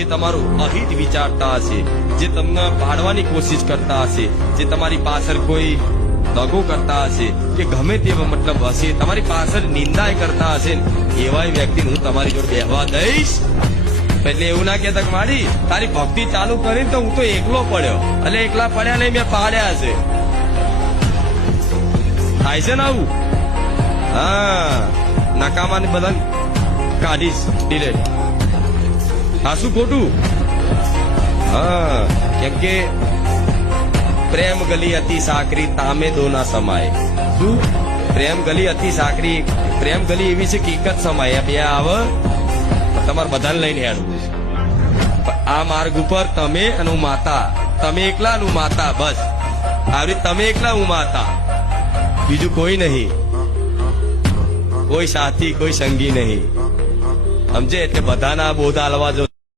જે તમારું અહિત વિચારતા હશે, જે તમને પાડવાની કોશિશ કરતા હશે, જે તમારી પાછળ કોઈ દગો કરતા હશે કે ગમે તે મતલબ હશે, તમારી પાછળ નિંદાય કરતા હશે, એવા વ્યક્તિને હું તમારી જોડે બેહવા દઈશ. એટલે એવું ના કહેતા કે મારી તારી ભક્તિ ચાલુ કરી તો હું તો એકલો પડ્યો, એટલે એકલા પડ્યા નહીં, મેં પાડ્યા છે. થાય છે ને આવું? હા, નકામાને બધા કાઢીશ ડિલેટ. હા, શું ખોટું? હા, કેમ કે પ્રેમ ગલી અતિ સાકરી તામે દોના સમાય. શું? પ્રેમ ગલી અતિ સાકરી, પ્રેમ ગલી એવી છે કે એક જ સમાય બે આવે, તમારે બધાને લઈને હેડવું. આ માર્ગ ઉપર તમે અને હું માતા, તમે એકલા અને હું માતા, બસ આવી તમે એકલા હું માતા, બીજું કોઈ નહીં, કોઈ સાથી કોઈ સંગી નહીં. સમજે? એટલે બધાના બોધ આલવા જો.